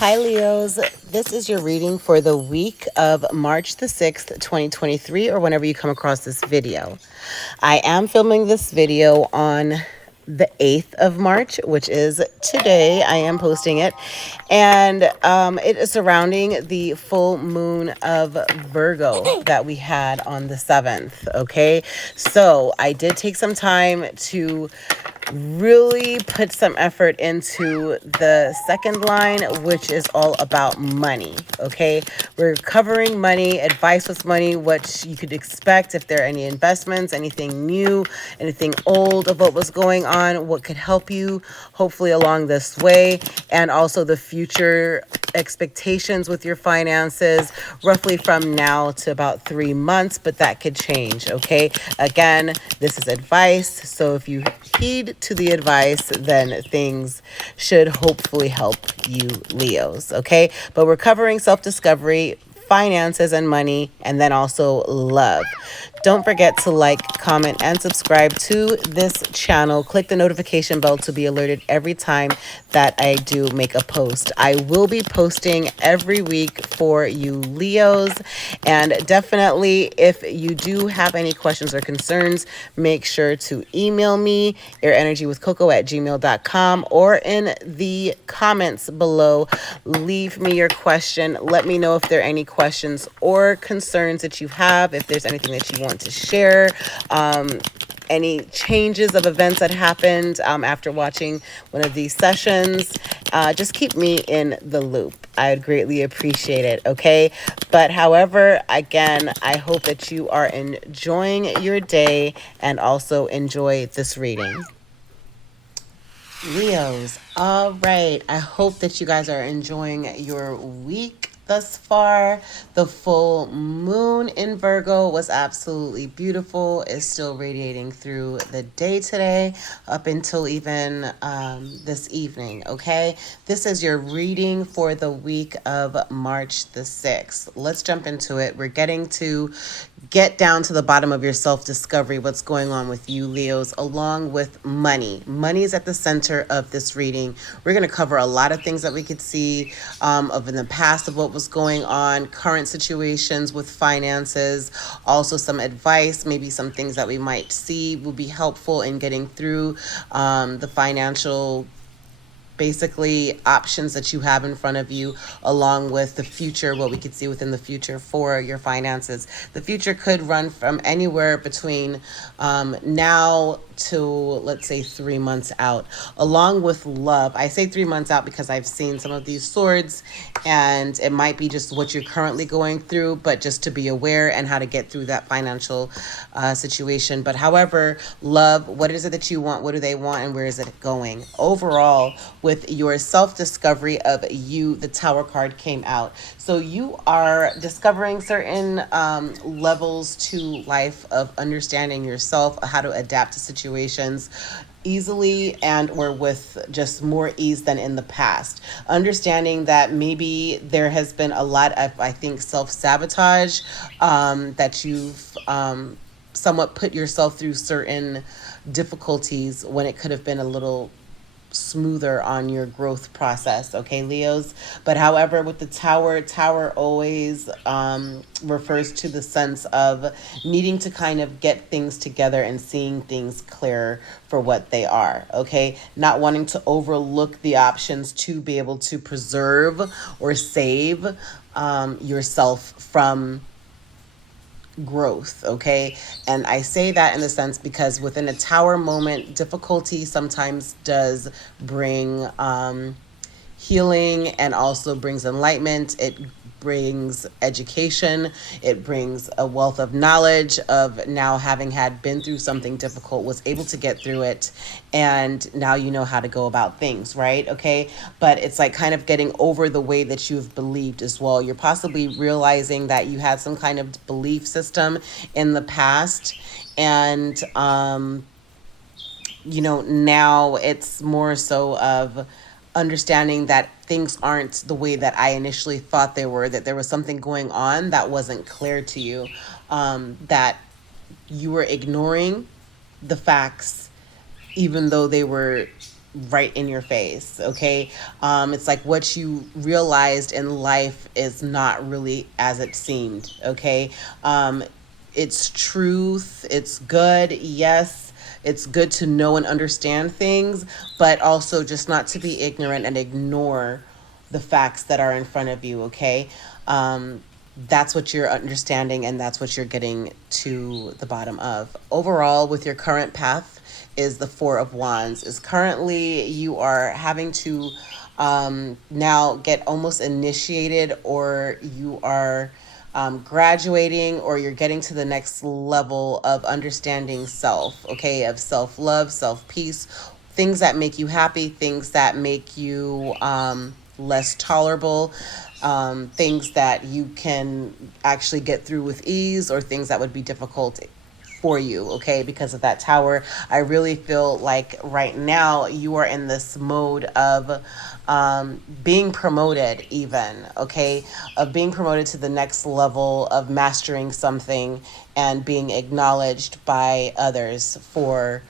Hi, Leos. This is your reading for the week of March the 6th, 2023, or whenever you come across this video. I am filming this video on the 8th of March, which is today. I am posting it. And it is surrounding the full moon of Virgo that we had on the 7th. Okay. So I did take some time to really put some effort into the second line, which is all about money. Okay, we're covering money, advice with money, what you could expect if there are any investments, anything new, anything old of what was going on, what could help you hopefully along this way, and also the future expectations with your finances, roughly from now to about 3 months, but that could change. Okay, again, this is advice, so if you heed to the advice, then things should hopefully help you, Leos. Okay, but we're covering self-discovery, finances and money, and then also love. Don't forget to like, comment, and subscribe to this channel. Click the notification bell to be alerted every time that I do make a post. I will be posting every week for you, Leos. And definitely, if you do have any questions or concerns, make sure to email me, airenergywithcoco@gmail.com, or in the comments below, leave me your question. Let me know if there are any questions or concerns that you have, if there's anything that you want to share, any changes of events that happened after watching one of these sessions. Just keep me in the loop. I'd greatly appreciate it, okay? But however, again, I hope that you are enjoying your day and also enjoy this reading. Leos, all right. I hope that you guys are enjoying your week thus far. The full moon in Virgo was absolutely beautiful. It's still radiating through the day today up until even this evening, okay? This is your reading for the week of March the 6th. Let's jump into it. We're getting to get down to the bottom of your self-discovery, what's going on with you, Leos, along with money. Money is at the center of this reading. We're going to cover a lot of things that we could see of in the past of what was going on, current situations with finances, also some advice, maybe some things that we might see will be helpful in getting through the financial basically options that you have in front of you, along with the future, what we could see within the future for your finances. The future could run from anywhere between now to, let's say, 3 months out. Along with love, I say 3 months out because I've seen some of these swords, and it might be just what you're currently going through, but just to be aware and how to get through that financial situation. But however, love, what is it that you want? What do they want? And where is it going? Overall, with your self-discovery of you, the Tower card came out. So you are discovering certain levels to life of understanding yourself, how to adapt to situations easily and or with just more ease than in the past. Understanding that maybe there has been a lot of, I think, self-sabotage, that you've somewhat put yourself through certain difficulties when it could have been a little smoother on your growth process, okay, Leos? But however, with the tower always refers to the sense of needing to kind of get things together and seeing things clearer for what they are, okay? Not wanting to overlook the options to be able to preserve or save yourself from growth, okay? And I say that in the sense because within a tower moment, difficulty sometimes does bring healing and also brings enlightenment. It brings education. It brings a wealth of knowledge of now having been through something difficult, was able to get through it, and now you know how to go about things, right? Okay, but it's like kind of getting over the way that you've believed as well. You're possibly realizing that you had some kind of belief system in the past, and now it's more so of understanding that things aren't the way that I initially thought they were, that there was something going on that wasn't clear to you, that you were ignoring the facts, even though they were right in your face. Okay. It's like what you realized in life is not really as it seemed. Okay. It's truth, it's good, yes, it's good to know and understand things, but also just not to be ignorant and ignore the facts that are in front of you. Okay. That's what you're understanding, and that's what you're getting to the bottom of. Overall, with your current path, is the Four of Wands. Is currently you are having to now get almost initiated, or you are graduating, or you're getting to the next level of understanding self, okay, of self love, self peace, things that make you happy, things that make you less tolerable, things that you can actually get through with ease, or things that would be difficult for you, okay, because of that tower. I really feel like right now you are in this mode of being promoted, even, okay, of being promoted to the next level of mastering something and being acknowledged by others for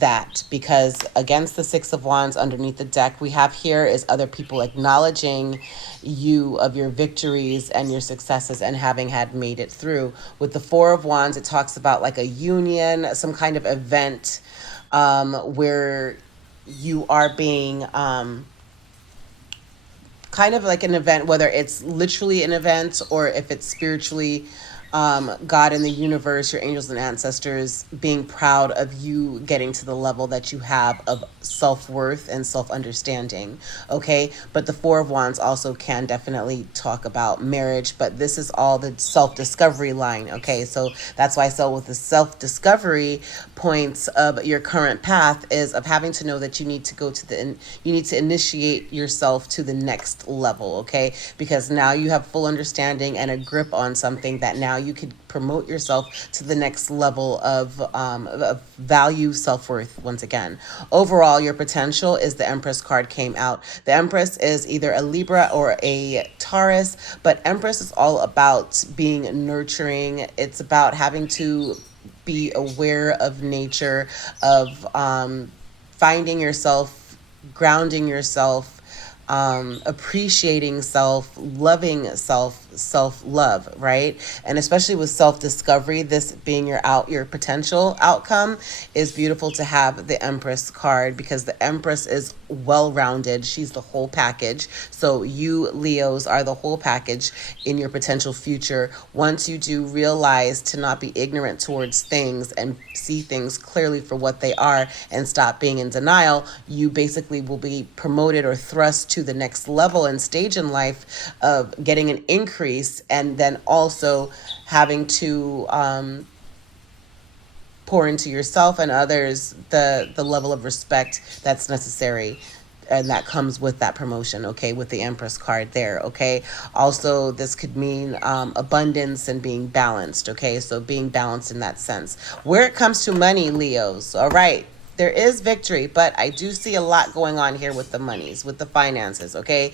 that. Because against the Six of Wands underneath the deck we have here is other people acknowledging you of your victories and your successes and having had made it through. With the Four of Wands, it talks about like a union, some kind of event, where you are being kind of like an event, whether it's literally an event or if it's spiritually, God and the universe, your angels and ancestors being proud of you getting to the level that you have of self worth and self understanding. Okay. But the Four of Wands also can definitely talk about marriage, but this is all the self discovery line. Okay. So that's why I said with the self discovery points of your current path is of having to know that you need to go to you need to initiate yourself to the next level. Okay. Because now you have full understanding and a grip on something that now you could promote yourself to the next level of value, self-worth. Once again, overall, your potential is the Empress card came out. The Empress is either a Libra or a Taurus, but Empress is all about being nurturing. It's about having to be aware of nature, of finding yourself, grounding yourself, appreciating self, loving self, self love, right? And especially with self discovery, this being your potential outcome, is beautiful to have the Empress card, because the Empress is well rounded. She's the whole package. So you Leos are the whole package in your potential future. Once you do realize to not be ignorant towards things and see things clearly for what they are and stop being in denial, you basically will be promoted or thrust to the next level and stage in life of getting an increase, and then also having to pour into yourself and others the level of respect that's necessary, and that comes with that promotion. Okay, with the Empress card there. Okay, also this could mean abundance and being balanced. Okay, so being balanced in that sense. Where it comes to money, Leos, all right, there is victory, but I do see a lot going on here with the monies, with the finances. Okay,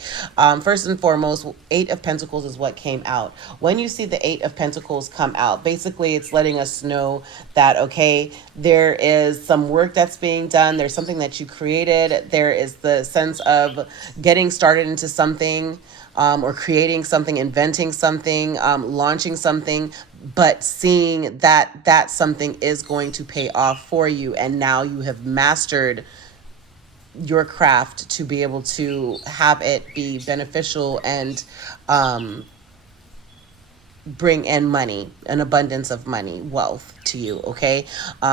first and foremost, Eight of Pentacles is what came out. When you see the Eight of Pentacles come out, basically it's letting us know that, okay, there is some work that's being done, there's something that you created, there is the sense of getting started into something, or creating something, inventing something, launching something, but seeing that that something is going to pay off for you, and now you have mastered your craft to be able to have it be beneficial and bring in money, an abundance of money, wealth to you. Okay,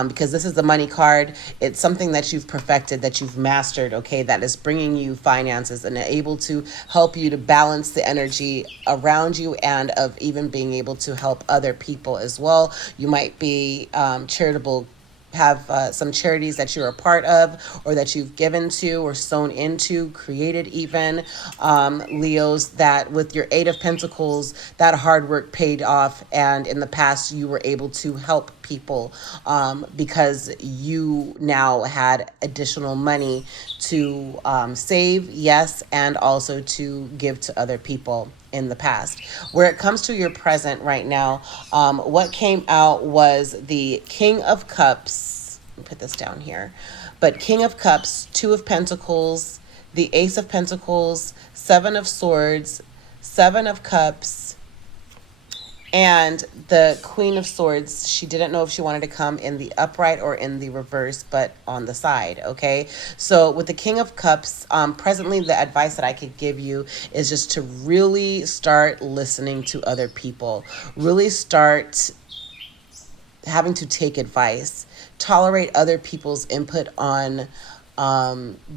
because this is the money card. It's something that you've perfected, that you've mastered. Okay, that is bringing you finances and able to help you to balance the energy around you, and of even being able to help other people as well. You might be charitable, have some charities that you're a part of, or that you've given to or sown into, created even, Leos, that with your Eight of Pentacles, that hard work paid off, and in the past you were able to help people, because you now had additional money to save, yes, and also to give to other people in the past. Where it comes to your present right now, what came out was the King of Cups. Let me put this down here. But King of Cups, Two of Pentacles, the Ace of Pentacles, Seven of Swords, Seven of Cups, and the Queen of Swords. She didn't know if she wanted to come in the upright or in the reverse, but on the side, okay? So with the King of Cups, presently the advice that I could give you is just to really start listening to other people. Really start having to take advice. Tolerate other people's input on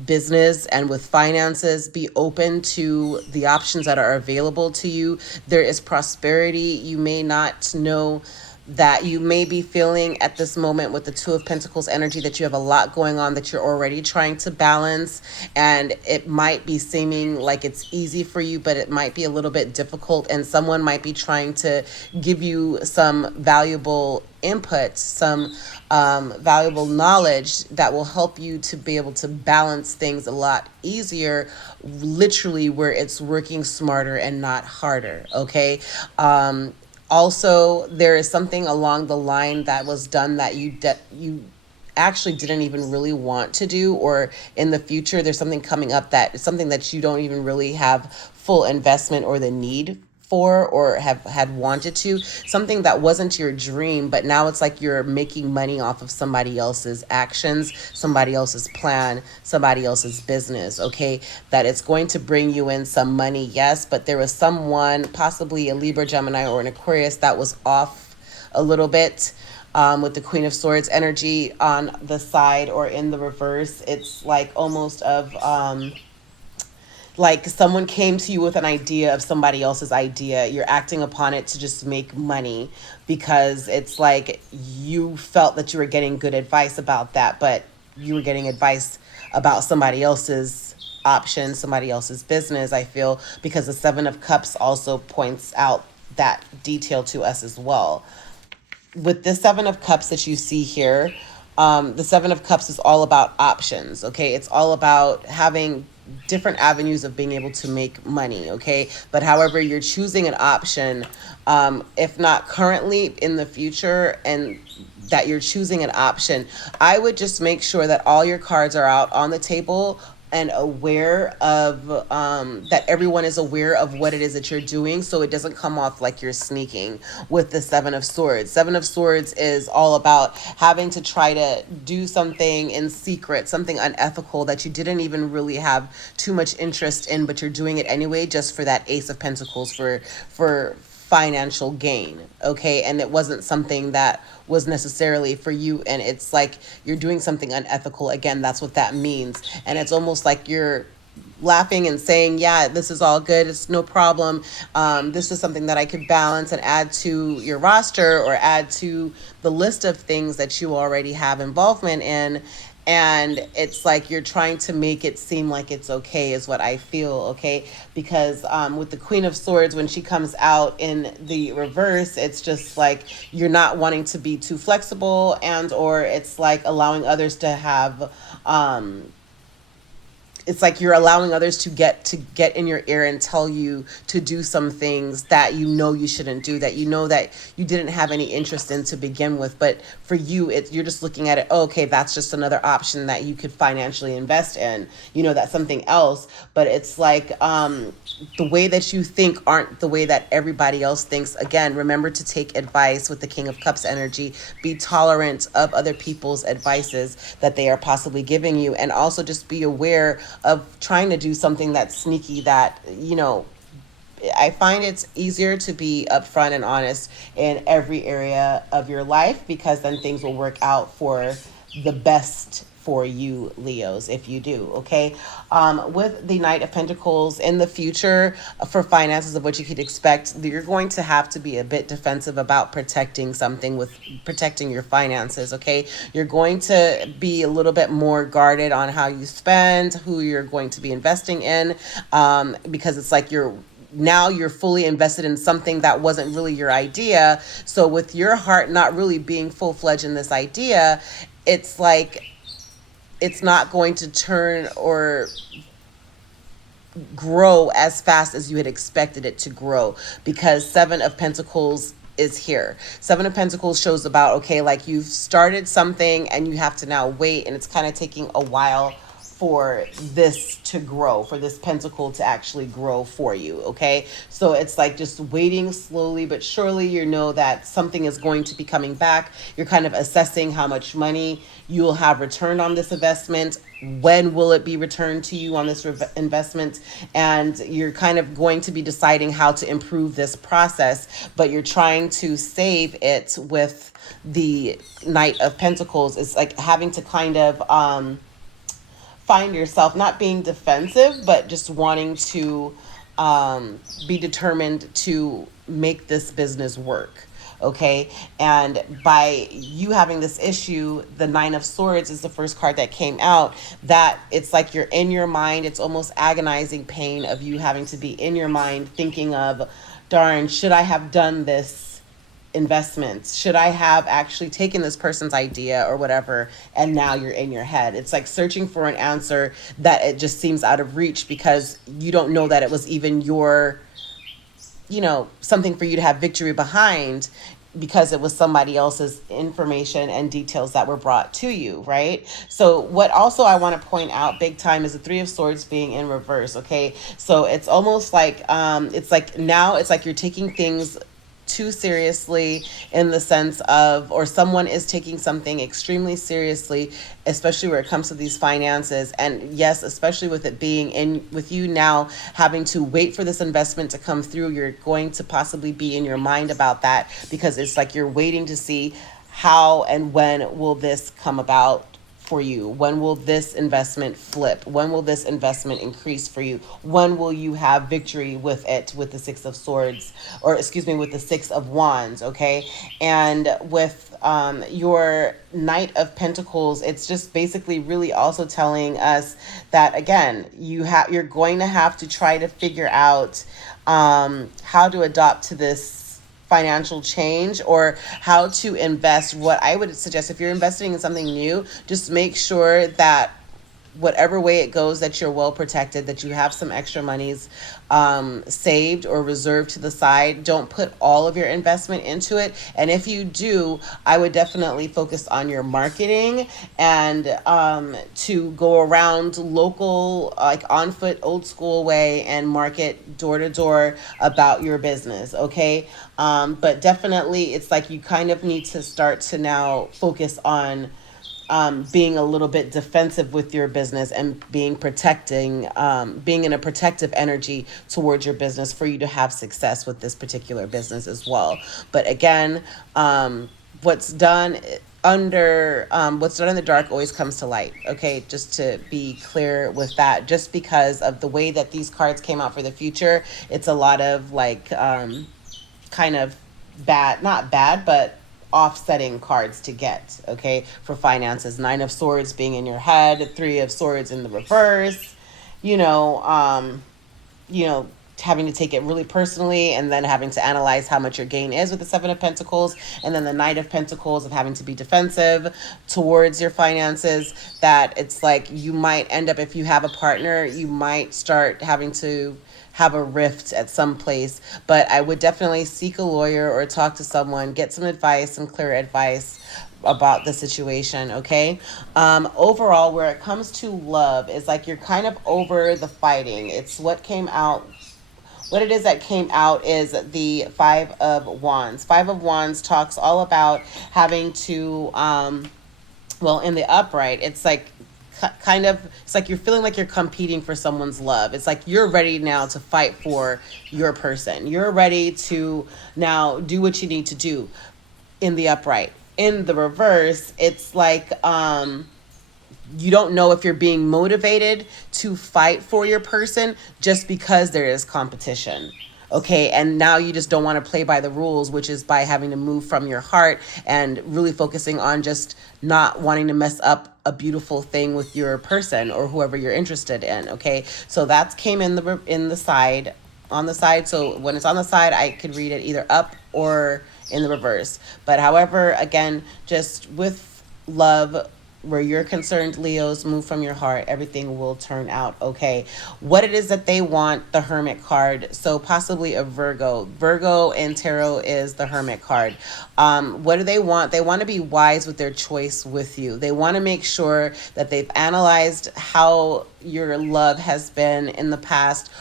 business and with finances. Be open to the options that are available to you. There is prosperity. You may not know that you may be feeling at this moment with the Two of Pentacles energy that you have a lot going on that you're already trying to balance, and it might be seeming like it's easy for you, but it might be a little bit difficult, and someone might be trying to give you some valuable input, some valuable knowledge that will help you to be able to balance things a lot easier, literally where it's working smarter and not harder, okay? Also, there is something along the line that was done that you actually didn't even really want to do, or in the future there's something coming up that is something that you don't even really have full investment or the need for, or have had wanted to, something that wasn't your dream, but now it's like you're making money off of somebody else's actions, somebody else's plan, somebody else's business, okay? That it's going to bring you in some money, yes, but there was someone, possibly a Libra, Gemini, or an Aquarius, that was off a little bit. With the Queen of Swords energy on the side or in the reverse, it's like almost of like someone came to you with an idea of somebody else's idea. You're acting upon it to just make money because it's like you felt that you were getting good advice about that, but you were getting advice about somebody else's option, somebody else's business, I feel, because the Seven of Cups also points out that detail to us as well. With the Seven of Cups that you see here, the Seven of Cups is all about options, okay? It's all about having different avenues of being able to make money, okay? But however, you're choosing an option, if not currently, in the future, and that you're choosing an option, I would just make sure that all your cards are out on the table and aware of that everyone is aware of what it is that you're doing, so it doesn't come off like you're sneaking. With the Seven of Swords, Seven of Swords is all about having to try to do something in secret, something unethical that you didn't even really have too much interest in, but you're doing it anyway just for that Ace of Pentacles, for financial gain, okay? And it wasn't something that was necessarily for you, and it's like you're doing something unethical. Again, that's what that means. And it's almost like you're laughing and saying, yeah, this is all good, it's no problem, this is something that I could balance and add to your roster or add to the list of things that you already have involvement in. And it's like you're trying to make it seem like it's okay, is what I feel, okay? Because with the Queen of Swords, when she comes out in the reverse, it's just like you're not wanting to be too flexible, and or it's like allowing others to have it's like you're allowing others to get in your ear and tell you to do some things that you know you shouldn't do, that you know that you didn't have any interest in to begin with. But for you, you're just looking at it, oh, okay, that's just another option that you could financially invest in, you know, that's something else. But it's like the way that you think aren't the way that everybody else thinks. Again, remember to take advice with the King of Cups energy. Be tolerant of other people's advices that they are possibly giving you, and also just be aware of trying to do something that's sneaky, that, you know, I find it's easier to be upfront and honest in every area of your life, because then things will work out for the best for you, Leos, if you do, okay? With the Knight of Pentacles, in the future, for finances, of what you could expect, you're going to have to be a bit defensive about protecting something, with protecting your finances, okay? You're going to be a little bit more guarded on how you spend, who you're going to be investing in, because it's like now you're fully invested in something that wasn't really your idea. So with your heart not really being full-fledged in this idea, it's like it's not going to turn or grow as fast as you had expected it to grow, because Seven of Pentacles is here. Seven of Pentacles shows about, okay, like you've started something and you have to now wait, and it's kind of taking a while for this to grow, for this pentacle to actually grow for you, okay? So it's like just waiting slowly but surely. You know that something is going to be coming back. You're kind of assessing how much money you'll have returned on this investment. When will it be returned to you on this investment? And you're kind of going to be deciding how to improve this process, but you're trying to save it with the Knight of Pentacles. It's like having to kind of find yourself not being defensive, but just wanting to be determined to make this business work. Okay. And by you having this issue, the Nine of Swords is the first card that came out, that it's like you're in your mind. It's almost agonizing pain of you having to be in your mind thinking of, darn, should I have done this investments? Should I have actually taken this person's idea or whatever? And now you're in your head. It's like searching for an answer that it just seems out of reach because you don't know that it was even your, something for you to have victory behind, because it was somebody else's information and details that were brought to you, right? So what also I want to point out big time is the Three of Swords being in reverse, okay? So it's almost like, now it's like you're taking things too seriously, in the sense of, or someone is taking something extremely seriously, especially where it comes to these finances. And yes, especially with it being in with you now having to wait for this investment to come through, you're going to possibly be in your mind about that, because it's like you're waiting to see how and when will this come about for you? When will this investment flip? When will this investment increase for you? When will you have victory with it, with the Six of Swords, or excuse me, with the Six of Wands, okay? And with your Knight of Pentacles, it's just basically really also telling us that, again, you're going to have to try to figure out how to adopt to this financial change, or how to invest. What I would suggest, if you're investing in something new, just make sure that whatever way it goes, that you're well protected, that you have some extra monies saved or reserved to the side. Don't put all of your investment into it. And if you do, I would definitely focus on your marketing and to go around local, like on foot, old school way, and market door to door about your business. Okay. But definitely it's like you kind of need to start to now focus on being a little bit defensive with your business and being in a protective energy towards your business for you to have success with this particular business as well. But again, what's done in the dark always comes to light. Okay, just to be clear with that, just because of the way that these cards came out for the future, it's a lot of like kind of not bad, but offsetting cards to get, okay, for finances. Nine of Swords being in your head, Three of Swords in the reverse, having to take it really personally, and then having to analyze how much your gain is with the Seven of Pentacles, and then the Knight of Pentacles of having to be defensive towards your finances. That it's like you might end up, if you have a partner, you might start having to have a rift at some place. But I would definitely seek a lawyer or talk to someone, get some advice, some clear advice about the situation, okay? Overall, where it comes to love, is like you're kind of over the fighting. It's what came out. What it is that came out is the Five of Wands. Five of Wands talks all about having to, in the upright, it's like it's like you're feeling like you're competing for someone's love. It's like you're ready now to fight for your person. You're ready to now do what you need to do in the upright. In the reverse, it's like you don't know if you're being motivated to fight for your person just because there is competition. Okay, and now you just don't want to play by the rules, which is by having to move from your heart and really focusing on just not wanting to mess up a beautiful thing with your person or whoever you're interested in. Okay, so that came in the side, on the side. So when it's on the side, I could read it either up or in the reverse. But however, again, just with love, where you're concerned, Leos, move from your heart. Everything will turn out okay. What it is that they want, the Hermit card. So possibly a Virgo. Virgo in tarot is the Hermit card. What do they want? They want to be wise with their choice with you. They want to make sure that they've analyzed how your love has been in the past,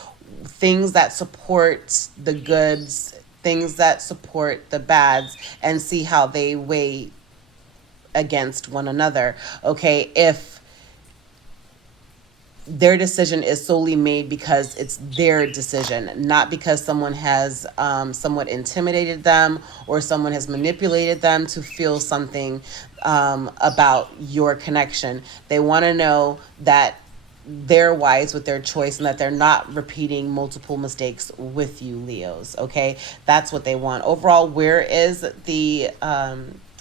things that support the goods, things that support the bads, and see how they weigh against one another. Okay, if their decision is solely made because it's their decision, not because someone has somewhat intimidated them or someone has manipulated them to feel something about your connection. They want to know that they're wise with their choice and that they're not repeating multiple mistakes with you, Leos. Okay, that's what they want. Overall, where is the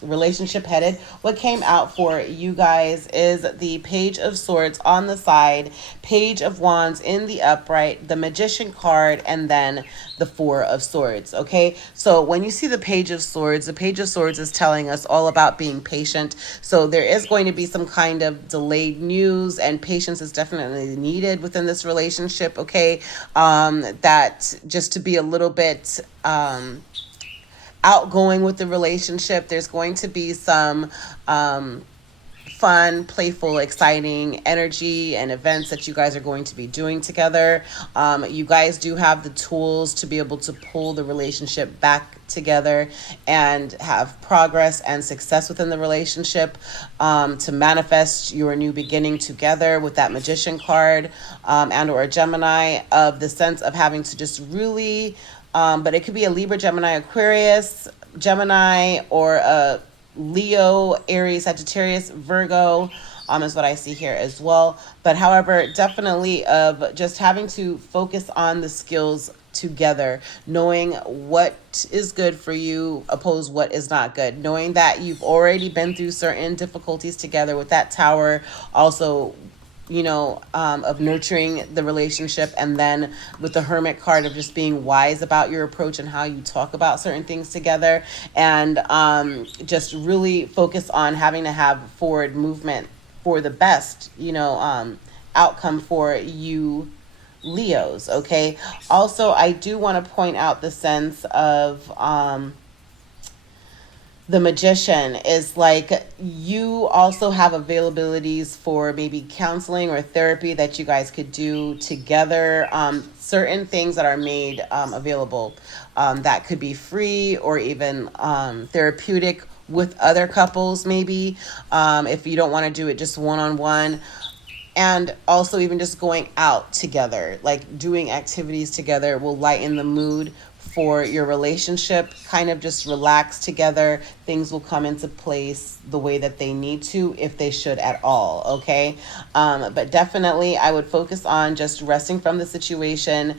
relationship headed? What came out for you guys is the Page of Swords on the side, Page of Wands in the upright, the Magician card, and then the Four of Swords. Okay, so when you see the Page of Swords, the Page of Swords is telling us all about being patient. So there is going to be some kind of delayed news, and patience is definitely needed within this relationship. Okay, that just to be a little bit outgoing with the relationship. There's going to be some fun, playful, exciting energy and events that you guys are going to be doing together. You guys do have the tools to be able to pull the relationship back together and have progress and success within the relationship, to manifest your new beginning together with that Magician card, and or a Gemini, of the sense of having to just really but it could be a Libra, Gemini, Aquarius, Gemini, or a Leo, Aries, Sagittarius, Virgo, is what I see here as well. But however, definitely of just having to focus on the skills together, knowing what is good for you opposed what is not good, knowing that you've already been through certain difficulties together with that Tower, also of nurturing the relationship, and then with the Hermit card of just being wise about your approach and how you talk about certain things together, and just really focus on having to have forward movement for the best, outcome for you, Leos. Okay. Also, I do want to point out the sense of the Magician is like you also have availabilities for maybe counseling or therapy that you guys could do together. Certain things that are made available that could be free or even therapeutic with other couples, maybe if you don't want to do it just one-on-one. And also even just going out together, like doing activities together, will lighten the mood for your relationship. Kind of just relax together. Things will come into place the way that they need to, if they should at all. Okay. But definitely I would focus on just resting from the situation,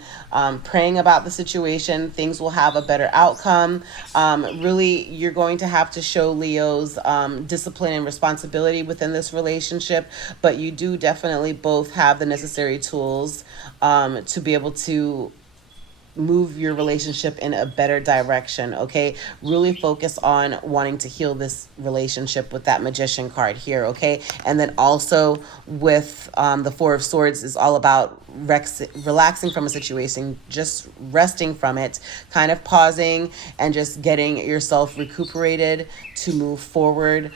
praying about the situation. Things will have a better outcome. Really, you're going to have to show Leo's discipline and responsibility within this relationship, but you do definitely both have the necessary tools to be able to move your relationship in a better direction. Okay, really focus on wanting to heal this relationship with that Magician card here. Okay, and then also with the Four of Swords is all about relaxing from a situation, just resting from it, kind of pausing and just getting yourself recuperated to move forward.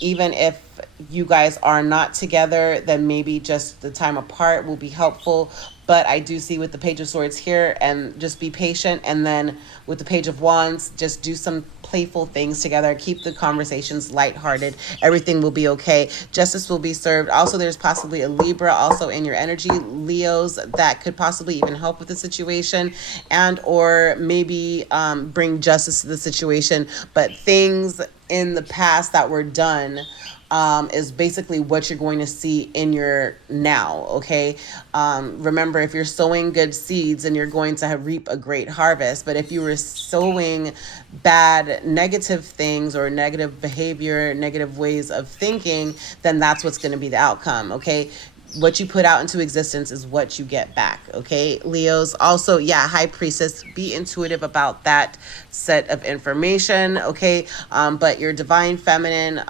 Even if you guys are not together, then maybe just the time apart will be helpful. But I do see with the Page of Swords here, and just be patient. And then with the Page of Wands, just do some playful things together. Keep the conversations lighthearted. Everything will be okay. Justice will be served. Also, there's possibly a Libra also in your energy, Leos, that could possibly even help with the situation, and or maybe bring justice to the situation. But things in the past that were done is basically what you're going to see in your now. Okay. Remember, if you're sowing good seeds, and you're going to reap a great harvest. But if you were sowing bad, negative things or negative behavior, negative ways of thinking, then that's what's going to be the outcome. Okay. What you put out into existence is what you get back. Okay, Leos. Also, yeah, High Priestess, be intuitive about that set of information. Okay. But your Divine Feminine,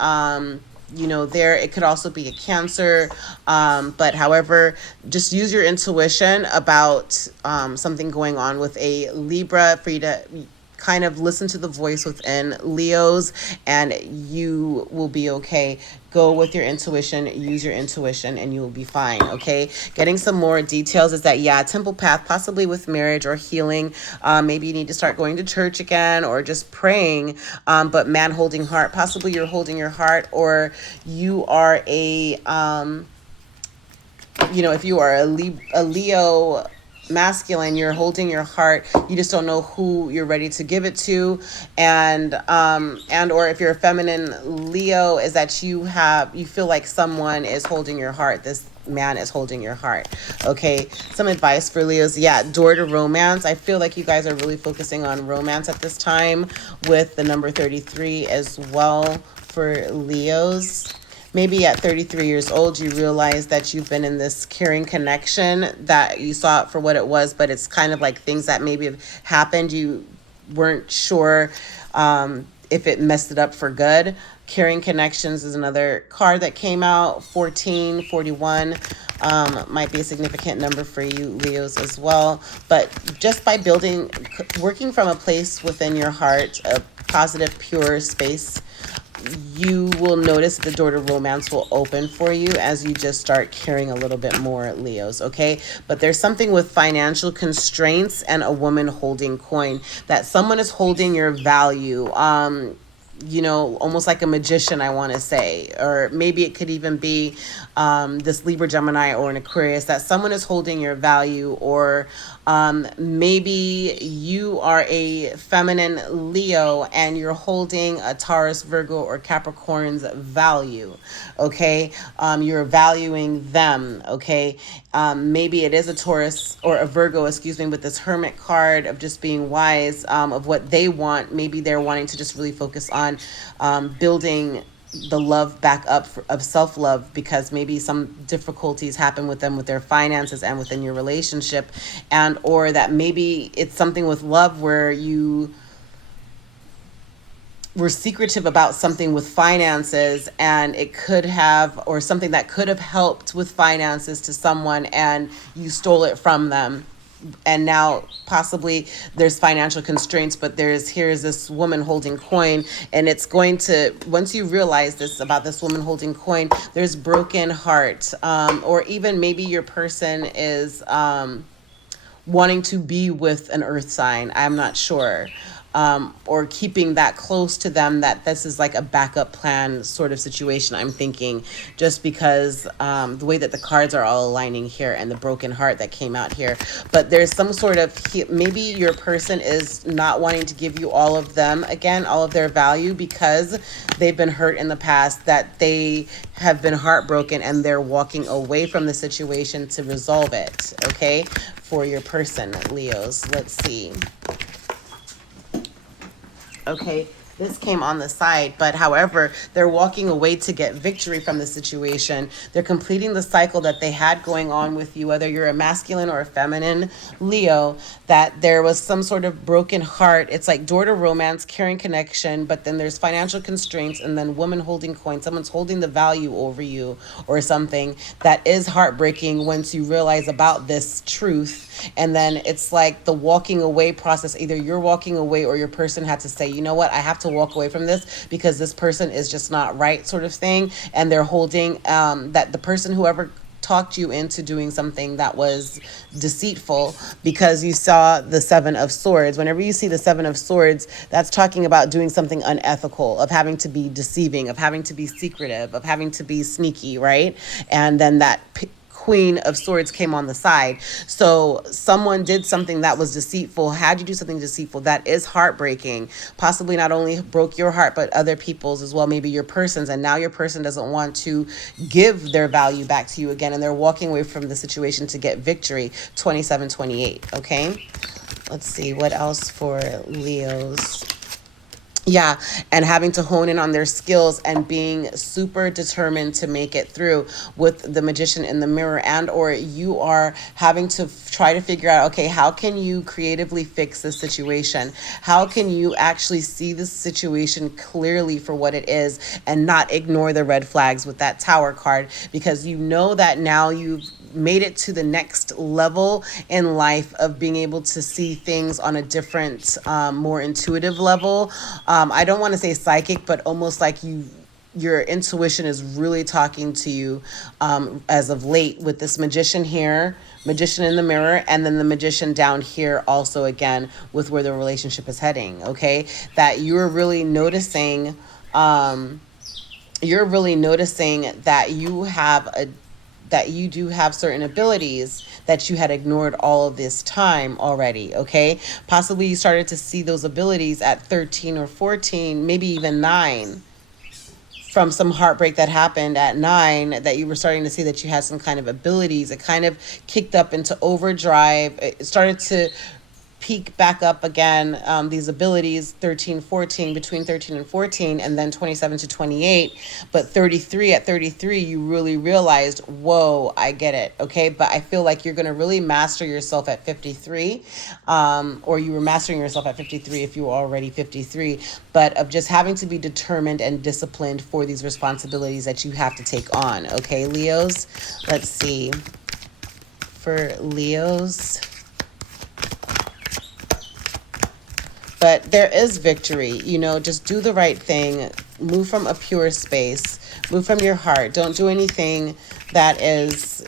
there it could also be a Cancer, but however, just use your intuition about something going on with a Libra for you to kind of listen to the voice within Leos, and you will be okay. Go with your intuition, use your intuition, and you will be fine. Okay, getting some more details is that, yeah, temple path, possibly with marriage or healing. Maybe you need to start going to church again or just praying. But man holding heart, possibly you're holding your heart, or you are if you are a Leo masculine, you're holding your heart, you just don't know who you're ready to give it to. And or if you're a feminine Leo, is that you feel like someone is holding your heart, this man is holding your heart. Okay, some advice for Leos. Yeah, door to romance. I feel like you guys are really focusing on romance at this time with the number 33 as well for Leos. Maybe at 33 years old, you realize that you've been in this caring connection, that you saw it for what it was, but it's kind of like things that maybe have happened. You weren't sure if it messed it up for good. Caring connections is another card that came out. 14, 41 might be a significant number for you, Leos, as well. But just by working from a place within your heart, a positive, pure space, you will notice the door to romance will open for you as you just start caring a little bit more, Leos. Okay, but there's something with financial constraints and a woman holding coin, that someone is holding your value. Almost like a magician, I want to say, or maybe it could even be this Libra, Gemini, or an Aquarius, that someone is holding your value, or maybe you are a feminine Leo and you're holding a Taurus, Virgo, or Capricorn's value. Okay, you're valuing them. Okay, maybe it is a Taurus or a Virgo, excuse me, with this Hermit card of just being wise, of what they want. Maybe they're wanting to just really focus on building the love back up of self-love, because maybe some difficulties happen with them with their finances and within your relationship, and or that maybe it's something with love where you were secretive about something with finances, and it could have, or something that could have helped with finances to someone, and you stole it from them. And now possibly there's financial constraints, but here's this woman holding coin, and it's going to, once you realize this about this woman holding coin, there's broken heart, or even maybe your person is wanting to be with an earth sign, I'm not sure, or keeping that close to them, that this is like a backup plan sort of situation, I'm thinking, just because the way that the cards are all aligning here and the broken heart that came out here. But there's some sort of, maybe your person is not wanting to give you all of them again, all of their value, because they've been hurt in the past, that they have been heartbroken and they're walking away from the situation to resolve it. Okay, for your person, Leos. Let's see. Okay, this came on the side, but however, they're walking away to get victory from the situation. They're completing the cycle that they had going on with you, whether you're a masculine or a feminine Leo, that there was some sort of broken heart. It's like door to romance, caring connection, but then there's financial constraints, and then woman holding coin. Someone's holding the value over you or something that is heartbreaking once you realize about this truth. And then it's like the walking away process. Either you're walking away or your person had to say, you know what, I have to walk away from this because this person is just not right, sort of thing. And they're holding that the person, whoever talked you into doing something that was deceitful, because you saw the Seven of Swords. Whenever you see the Seven of Swords, that's talking about doing something unethical, of having to be deceiving, of having to be secretive, of having to be sneaky, right? And then that Queen of Swords came on the side. So someone did something that was deceitful, had you do something deceitful, that is heartbreaking. Possibly not only broke your heart, but other people's as well, maybe your person's. And now your person doesn't want to give their value back to you again, and they're walking away from the situation to get victory. 27-28. Okay, let's see what else for Leos. Yeah, and having to hone in on their skills and being super determined to make it through with the magician in the mirror, and or you are having to try to figure out, okay, how can you creatively fix this situation? How can you actually see this situation clearly for what it is and not ignore the red flags with that tower card, because you know that now you've made it to the next level in life of being able to see things on a different, more intuitive level. I don't want to say psychic, but almost like your intuition is really talking to you, as of late with this magician here, magician in the mirror, and then the magician down here also again with where the relationship is heading. Okay, that um, you're really noticing that you do have certain abilities that you had ignored all of this time already. Okay, possibly you started to see those abilities at 13 or 14, maybe even 9, from some heartbreak that happened at 9, that you were starting to see that you had some kind of abilities. It kind of kicked up into overdrive. It started to peak back up again, these abilities 13, 14, between 13 and 14, and then 27 to 28. But 33, at 33 you really realized, whoa, I get it. Okay, but I feel like you're going to really master yourself at 53, or you were mastering yourself at 53 if you were already 53, but of just having to be determined and disciplined for these responsibilities that you have to take on. Okay, Leos, let's see for Leos. But there is victory. Just do the right thing. Move from a pure space. Move from your heart. Don't do anything that is,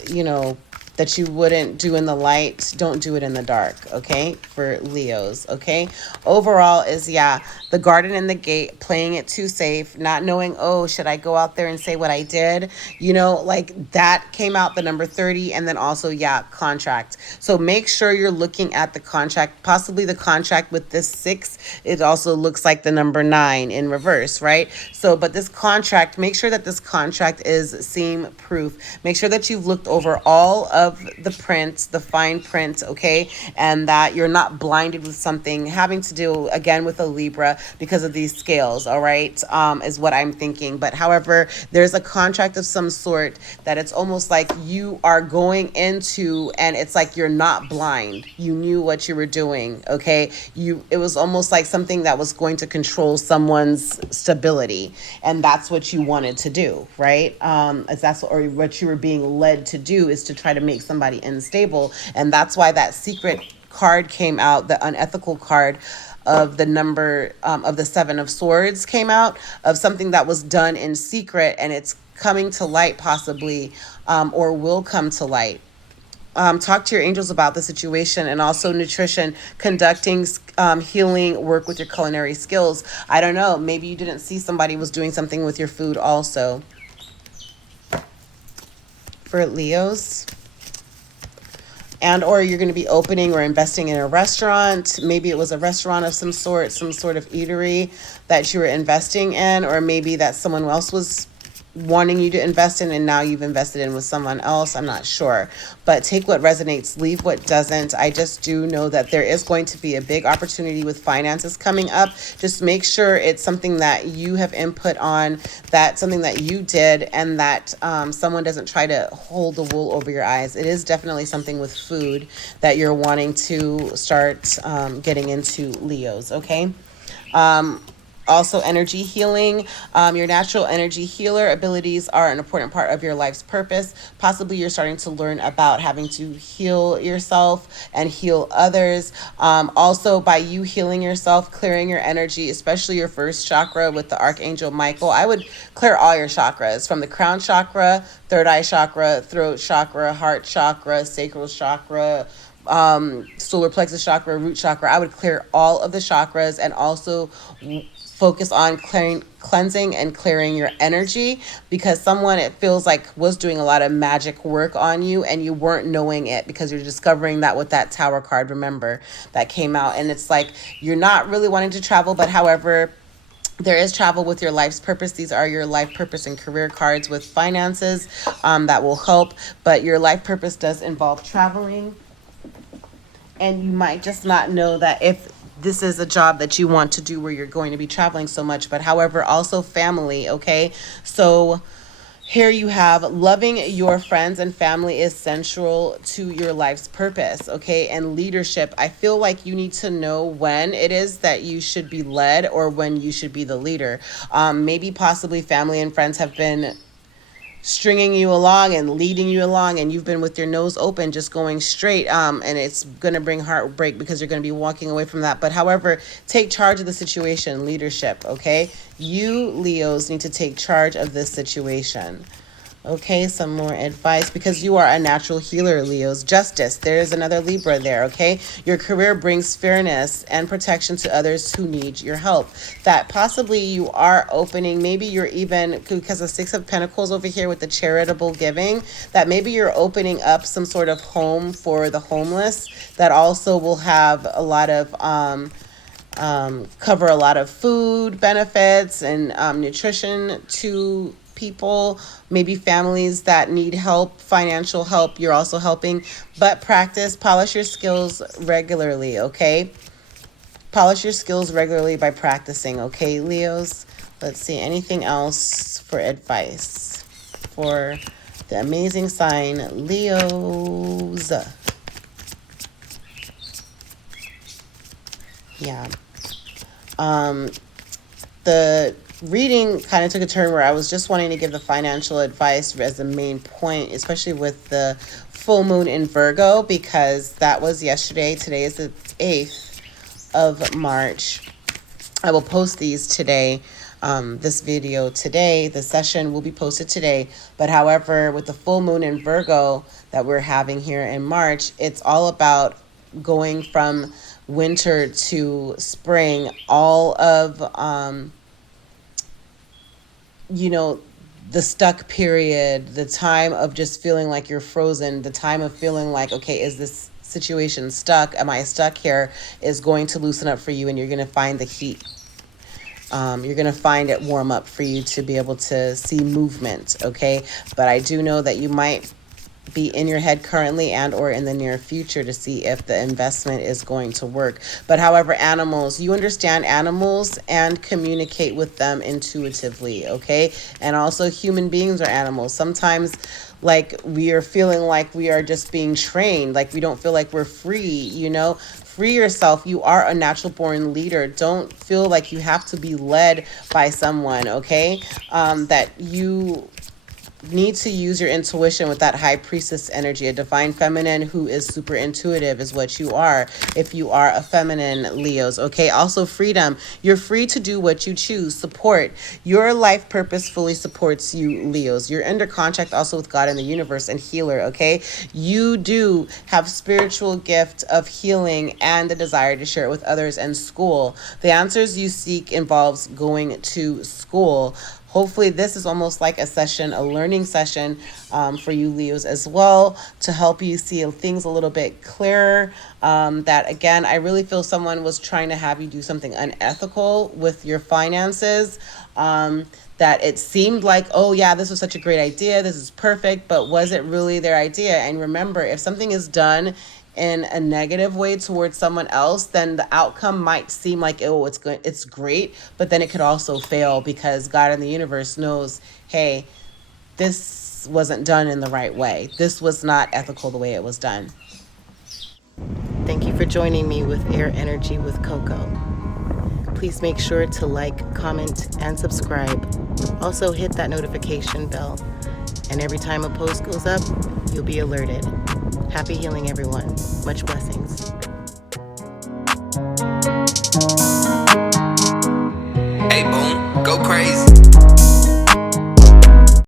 that you wouldn't do in the light. Don't do it in the dark, okay? For Leos, okay? Overall is, yeah, the garden and the gate, playing it too safe, not knowing, oh, should I go out there and say what I did? Like that came out the number 30, and then also, yeah, contract. So make sure you're looking at the contract, possibly the contract with this 6. It also looks like the number 9 in reverse, right? So, but this contract, make sure that this contract is seam proof. Make sure that you've looked over all of the prints, the fine print, okay? And that you're not blinded with something having to do, again, with a Libra because of these scales, all right? Is what I'm thinking. But however, there's a contract of some sort that it's almost like you are going into, and it's like you're not blind. You knew what you were doing, okay? It was almost like something that was going to control someone's stability, and that's what you wanted to do, right? As that's or what you were being led to do, is to try to make somebody unstable, and that's why that secret card came out, the unethical card of the number, of the 7 of swords came out, of something that was done in secret, and it's coming to light possibly, or will come to light. Talk to your angels about the situation, and also nutrition, conducting, healing work with your culinary skills. I don't know, maybe you didn't see somebody was doing something with your food also. For Leos, and or you're going to be opening or investing in a restaurant. Maybe it was a restaurant of some sort of eatery that you were investing in, or maybe that someone else was wanting you to invest in, and now you've invested in with someone else. I'm not sure, but take what resonates, leave what doesn't. I just do know that there is going to be a big opportunity with finances coming up. Just make sure it's something that you have input on, that something that you did, and that, someone doesn't try to hold the wool over your eyes. It is definitely something with food that you're wanting to start, getting into, Leos, okay? Also, energy healing. Your natural energy healer abilities are an important part of your life's purpose. Possibly you're starting to learn about having to heal yourself and heal others. Also, by you healing yourself, clearing your energy, especially your first chakra with the Archangel Michael. I would clear all your chakras, from the crown chakra, third eye chakra, throat chakra, heart chakra, sacral chakra, solar plexus chakra, root chakra. I would clear all of the chakras, and also focus on cleansing and clearing your energy, because someone, it feels like, was doing a lot of magic work on you, and you weren't knowing it, because you're discovering that with that tower card, remember, that came out. And it's like you're not really wanting to travel, but however, there is travel with your life's purpose. These are your life purpose and career cards with finances, that will help, but your life purpose does involve traveling, and you might just not know that if this is a job that you want to do where you're going to be traveling so much, but however, also family, okay? So here you have loving your friends and family is central to your life's purpose, okay? And leadership, I feel like you need to know when it is that you should be led or when you should be the leader. Maybe possibly family and friends have been stringing you along and leading you along, and you've been with your nose open just going straight, and it's going to bring heartbreak because you're going to be walking away from that. But however, take charge of the situation. Leadership, okay? You Leos need to take charge of this situation. Okay, some more advice because you are a natural healer, Leos. Justice, there's another Libra there, okay? Your career brings fairness and protection to others who need your help. That possibly you are opening, maybe you're even, because of Six of Pentacles over here with the charitable giving, that maybe you're opening up some sort of home for the homeless that also will have a lot of, cover a lot of food benefits and nutrition to people, maybe families that need help, financial help, you're also helping. But practice, polish your skills regularly, okay? Polish your skills regularly by practicing, okay, Leos? Let's see, anything else for advice for the amazing sign, Leos? Yeah. The reading kind of took a turn where I was just wanting to give the financial advice as the main point, especially with the full moon in Virgo, because that was yesterday. Today is the 8th of March. I will post these today. This video today, the session will be posted today. But however, with the full moon in Virgo that we're having here in March, it's all about going from winter to spring, all of the stuck period, the time of just feeling like you're frozen, the time of feeling like, okay, is this situation stuck? Am I stuck here? Is going to loosen up for you, and you're going to find the heat. You're going to find it warm up for you to be able to see movement, okay? But I do know that you might be in your head currently and or in the near future to see if the investment is going to work. But however, animals, you understand animals and communicate with them intuitively, okay? And also human beings are animals. Sometimes like we are feeling like we are just being trained, like we don't feel like we're free, Free yourself. You are a natural born leader. Don't feel like you have to be led by someone, okay? That you need to use your intuition with that high priestess energy. A divine feminine who is super intuitive is what you are if you are a feminine, Leos, okay? Also freedom. You're free to do what you choose. Support. Your life purpose fully supports you, Leos. You're under contract also with God and the universe and healer, okay? You do have spiritual gift of healing and the desire to share it with others, and school. The answers you seek involves going to school. Hopefully this is almost like a session, a learning session for you Leos as well, to help you see things a little bit clearer. That again, I really feel someone was trying to have you do something unethical with your finances. That it seemed like, oh yeah, this was such a great idea, this is perfect, but was it really their idea? And remember, if something is done in a negative way towards someone else, then the outcome might seem like, oh, it's good, it's great, but then it could also fail because God and the universe knows, hey, this wasn't done in the right way. This was not ethical the way it was done. Thank you for joining me with Air Energy with Coco. Please make sure to like, comment, and subscribe. Also hit that notification bell. And every time a post goes up, you'll be alerted. Happy healing, everyone. Much blessings. Hey, boom, go crazy.